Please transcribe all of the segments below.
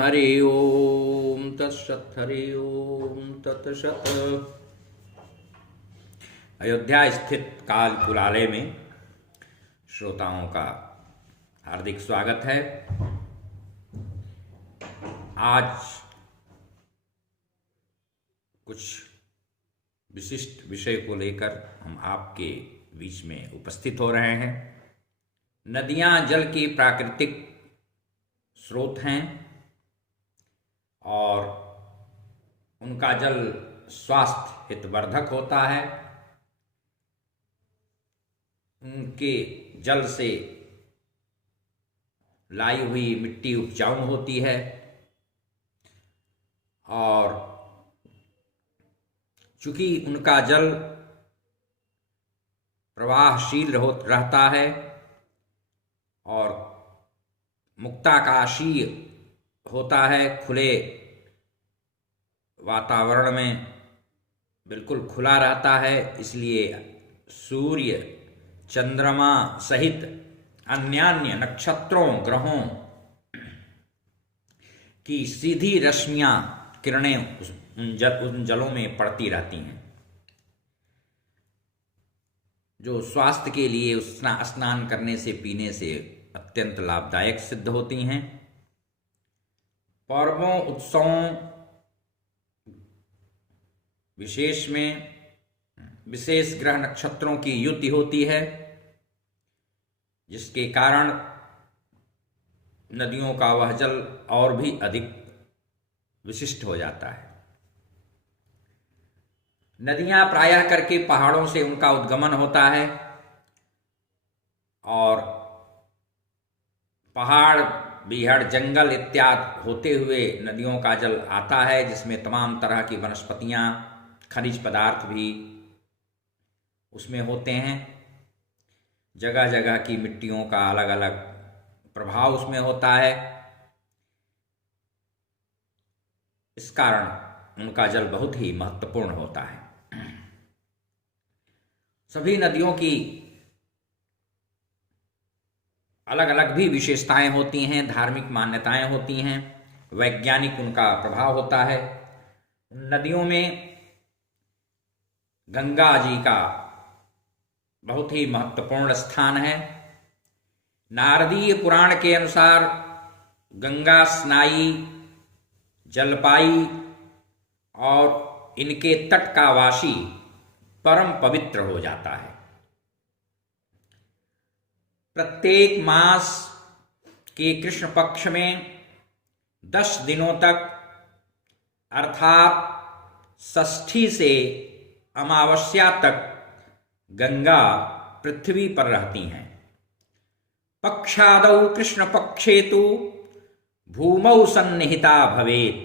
हरि ओम तत्सत् हरि ओम तत्सत्। अयोध्या स्थित काल पुरालय में श्रोताओं का हार्दिक स्वागत है। आज कुछ विशिष्ट विषय को लेकर हम आपके बीच में उपस्थित हो रहे हैं। नदियां जल की प्राकृतिक स्रोत हैं और उनका जल स्वास्थ्य हितवर्धक होता है। उनके जल से लाई हुई मिट्टी उपजाऊ होती है और चूंकि उनका जल प्रवाहशील रहता है और मुक्ताकाशीय होता है, खुले वातावरण में बिल्कुल खुला रहता है, इसलिए सूर्य, चंद्रमा सहित अन्यान्य नक्षत्रों, ग्रहों की सीधी रश्मियां, किरणें उन जलों में पड़ती रहती हैं, जो स्वास्थ्य के लिए स्नान करने से, पीने से अत्यंत लाभदायक सिद्ध होती हैं। पर्वों, उत्सवों विशेष में विशेष ग्रह नक्षत्रों की युति होती है, जिसके कारण नदियों का वह जल और भी अधिक विशिष्ट हो जाता है। नदियां प्रायः करके पहाड़ों से उनका उद्गमन होता है और पहाड़, बीहड़, जंगल इत्यादि होते हुए नदियों का जल आता है, जिसमें तमाम तरह की वनस्पतियां, खनिज पदार्थ भी उसमें होते हैं। जगह जगह की मिट्टियों का अलग अलग प्रभाव उसमें होता है। इस कारण उनका जल बहुत ही महत्वपूर्ण होता है। सभी नदियों की अलग अलग भी विशेषताएं होती हैं, धार्मिक मान्यताएं होती हैं, वैज्ञानिक उनका प्रभाव होता है। नदियों में गंगा जी का बहुत ही महत्वपूर्ण स्थान है। नारदीय पुराण के अनुसार गंगा स्नायी, जलपाई और इनके तट का वासी परम पवित्र हो जाता है। प्रत्येक मास के कृष्ण पक्ष में 10 दिनों तक अर्थात षष्ठी से अमावस्या तक गंगा पृथ्वी पर रहती हैं। पक्षादौ कृष्ण पक्षे तु भूमौ सन्निहिता भवेत्।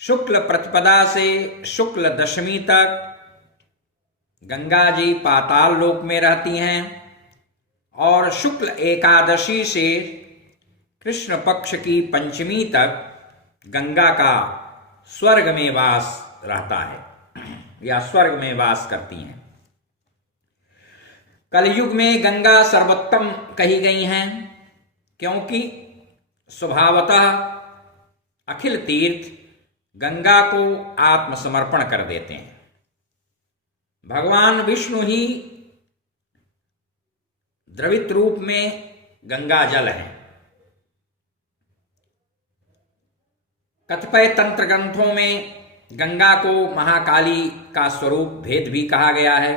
शुक्ल प्रतिपदा से शुक्ल दशमी तक गंगा जी पाताल लोक में रहती हैं और शुक्ल एकादशी से कृष्ण पक्ष की पंचमी तक गंगा का स्वर्ग में वास रहता है या स्वर्ग में वास करती हैं। कलयुग में गंगा सर्वोत्तम कही गई हैं, क्योंकि स्वभावतः अखिल तीर्थ गंगा को आत्मसमर्पण कर देते हैं। भगवान विष्णु ही द्रवित रूप में गंगा जल है। कतिपय तंत्र ग्रंथों में गंगा को महाकाली का स्वरूप भेद भी कहा गया है।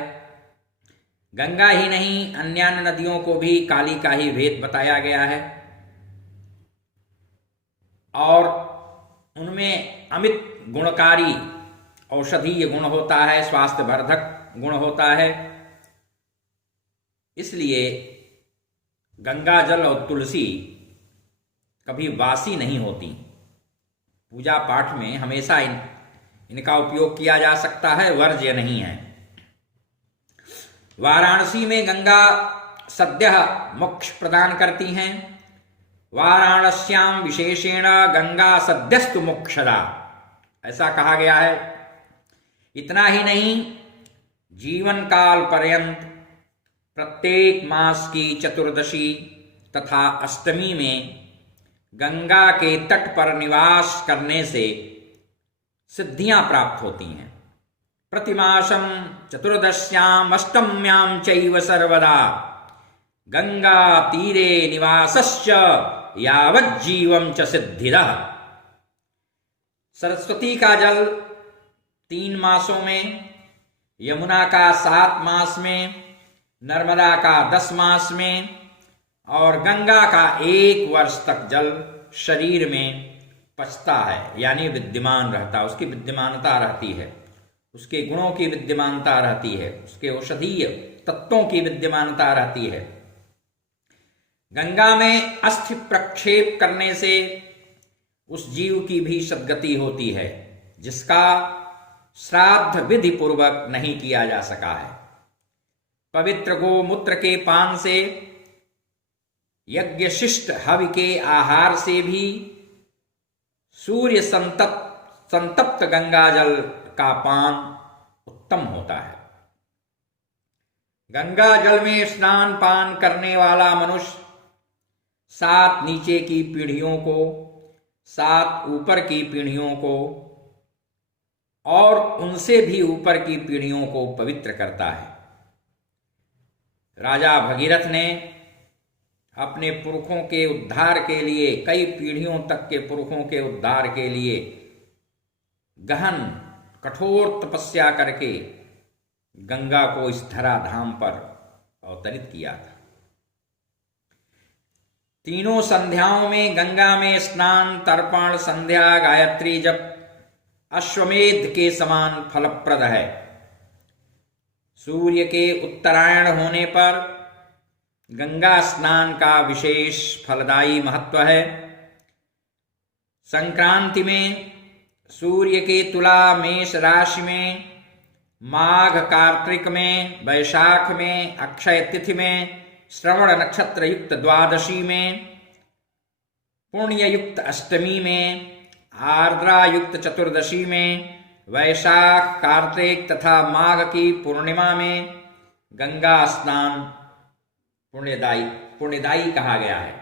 गंगा ही नहीं, अन्य नदियों को भी काली का ही भेद बताया गया है और उनमें अमित गुणकारी औषधीय गुण होता है, स्वास्थ्य वर्धक गुण होता है। इसलिए गंगा जल और तुलसी कभी वासी नहीं होती। पूजा पाठ में हमेशा इनका उपयोग किया जा सकता है, वर्ज्य नहीं है। वाराणसी में गंगा सद्यः मोक्ष प्रदान करती हैं। वाराणस्याम विशेषेण गंगा सद्यस्तु मोक्षदा, ऐसा कहा गया है। इतना ही नहीं, जीवन काल पर्यंत प्रत्येक मास की चतुर्दशी तथा अष्टमी में गंगा के तट पर निवास करने से सिद्धियां प्राप्त होती हैं। प्रतिमासं चतुर्दश्याम् अष्टम्यां चैव सर्वदा गंगा तीरे निवासश्च यावज्जीवं च सिद्धिदः। सरस्वती का जल 3 मासों में, यमुना का 7 मास में, नर्मदा का 10 मास में और गंगा का 1 वर्ष तक जल शरीर में पचता है, यानी विद्यमान रहता है। उसकी विद्यमानता रहती है, उसके गुणों की विद्यमानता रहती है, उसके औषधीय तत्वों की विद्यमानता रहती है। गंगा में अस्थि प्रक्षेप करने से उस जीव की भी सद्गति होती है जिसका श्राद्ध विधि पूर्वक नहीं किया जा सका है। पवित्र गोमूत्र के पान से, यज्ञ शिष्ट हवि के आहार से भी सूर्य संतप्त गंगा जल का पान उत्तम होता है। गंगा जल में स्नान पान करने वाला मनुष्य 7 नीचे की पीढ़ियों को, 7 ऊपर की पीढ़ियों को और उनसे भी ऊपर की पीढ़ियों को पवित्र करता है। राजा भगीरथ ने अपने पुरखों के उद्धार के लिए, कई पीढ़ियों तक के पुरखों के उद्धार के लिए गहन कठोर तपस्या करके गंगा को इस धराधाम पर अवतरित किया था। तीनों संध्याओं में गंगा में स्नान, तर्पण, संध्या, गायत्री जप अश्वमेध के समान फलप्रद है। सूर्य के उत्तरायण होने पर गंगा स्नान का विशेष फलदायी महत्व है। संक्रांति में सूर्य के तुला मेष राशि में, माघ कार्तिक में, वैशाख में, अक्षय तिथि में, श्रवण नक्षत्र युक्त द्वादशी में, पुण्य युक्त अष्टमी में, आर्द्रा युक्त चतुर्दशी में, वैशाख, कार्तिक तथा माघ की पूर्णिमा में गंगा स्नान पुण्यदायी कहा गया है।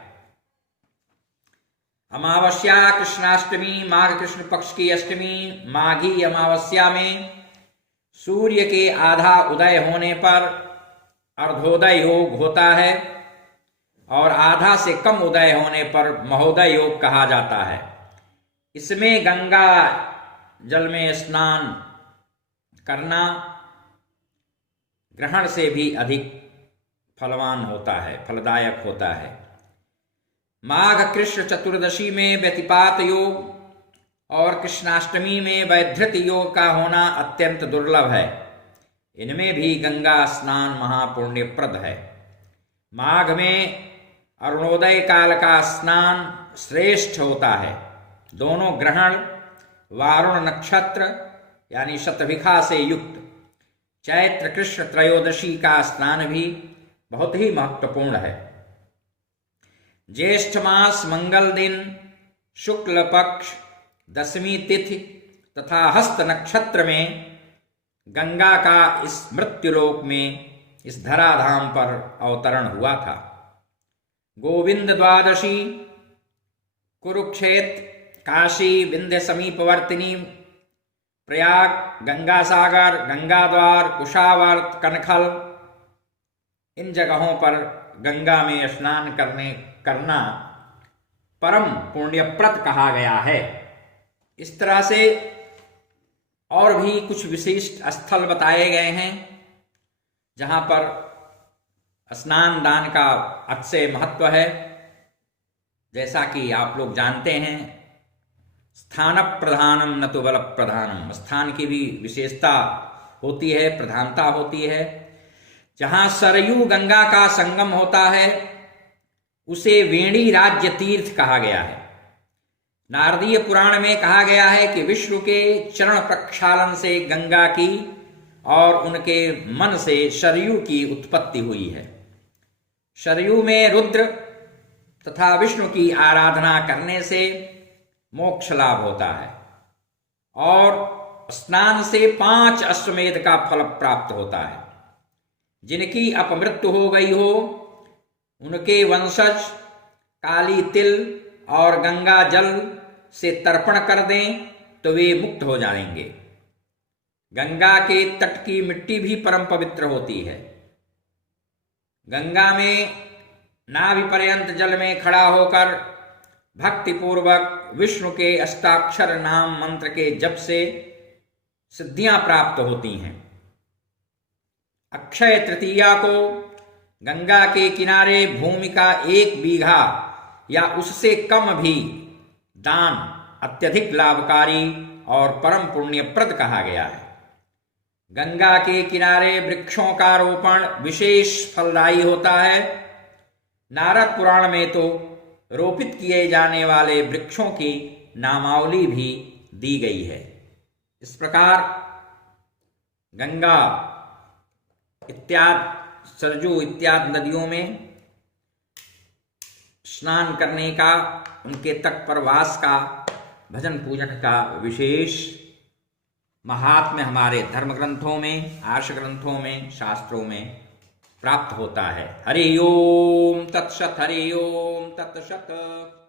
अमावस्या, कृष्णाष्टमी, माघ कृष्ण पक्ष की अष्टमी, माघी अमावस्या में सूर्य के आधा उदय होने पर अर्धोदय योग होता है और आधा से कम उदय होने पर महोदय योग कहा जाता है। इसमें गंगा जल में स्नान करना ग्रहण से भी अधिक फलवान होता है, फलदायक होता है। माघ कृष्ण चतुर्दशी में व्यतिपात योग और कृष्णाष्टमी में वैधृत योग का होना अत्यंत दुर्लभ है। इनमें भी गंगा स्नान महापुण्यप्रद है। माघ में अरुणोदय काल का स्नान श्रेष्ठ होता है। दोनों ग्रहण, वारुण नक्षत्र यानी शतभिखा से युक्त चैत्र कृष्ण त्रयोदशी का स्नान भी बहुत ही महत्वपूर्ण है। ज्येष्ठ मास मंगल दिन, शुक्ल पक्ष, दशमी तिथि तथा हस्त नक्षत्र में गंगा का इस मृत्युलोक में, इस धराधाम पर अवतरण हुआ था। गोविंद द्वादशी, कुरुक्षेत्र, काशी, विंध्य समीपवर्तिनी, प्रयाग, गंगा सागर, गंगा द्वार, कुशावर्त, कनखल, इन जगहों पर गंगा में स्नान करना परम पुण्यप्रद कहा गया है। इस तरह से और भी कुछ विशिष्ट स्थल बताए गए हैं जहां पर स्नान दान का अतिशय महत्व है। जैसा कि आप लोग जानते हैं, स्थान प्रधानम न तो बल प्रधानम, स्थान की भी विशेषता होती है, प्रधानता होती है। जहां सरयू गंगा का संगम होता है उसे वेणी राज्य तीर्थ कहा गया है। नारदीय पुराण में कहा गया है कि विष्णु के चरण प्रक्षालन से गंगा की और उनके मन से सरयू की उत्पत्ति हुई है। सरयू में रुद्र तथा विष्णु की आराधना करने से मोक्ष लाभ होता है और स्नान से 5 अश्वमेध का फल प्राप्त होता है। जिनकी अपमृत्यु हो गई हो उनके वंशज काली तिल, और गंगा जल से तर्पण कर दें तो वे मुक्त हो जाएंगे। गंगा के तट की मिट्टी भी परम पवित्र होती है। गंगा में नाभि पर्यंत जल में खड़ा होकर भक्ति पूर्वक विष्णु के अष्टाक्षर नाम मंत्र के जप से सिद्धियां प्राप्त होती हैं। अक्षय तृतीया को गंगा के किनारे भूमि का 1 बीघा या उससे कम भी दान अत्यधिक लाभकारी और परम पुण्यप्रद कहा गया है। गंगा के किनारे वृक्षों का रोपण विशेष फलदायी होता है। नारद पुराण में तो रोपित किए जाने वाले वृक्षों की नामावली भी दी गई है। इस प्रकार गंगा इत्यादि सरजू इत्यादि नदियों में स्नान करने का, उनके तट पर वास का, भजन पूजन का विशेष महात्म्य हमारे धर्म ग्रंथों में, आर्ष ग्रंथों में, शास्त्रों में प्राप्त होता है। हरि ओम तत्सत, हरि ओम तत्सत।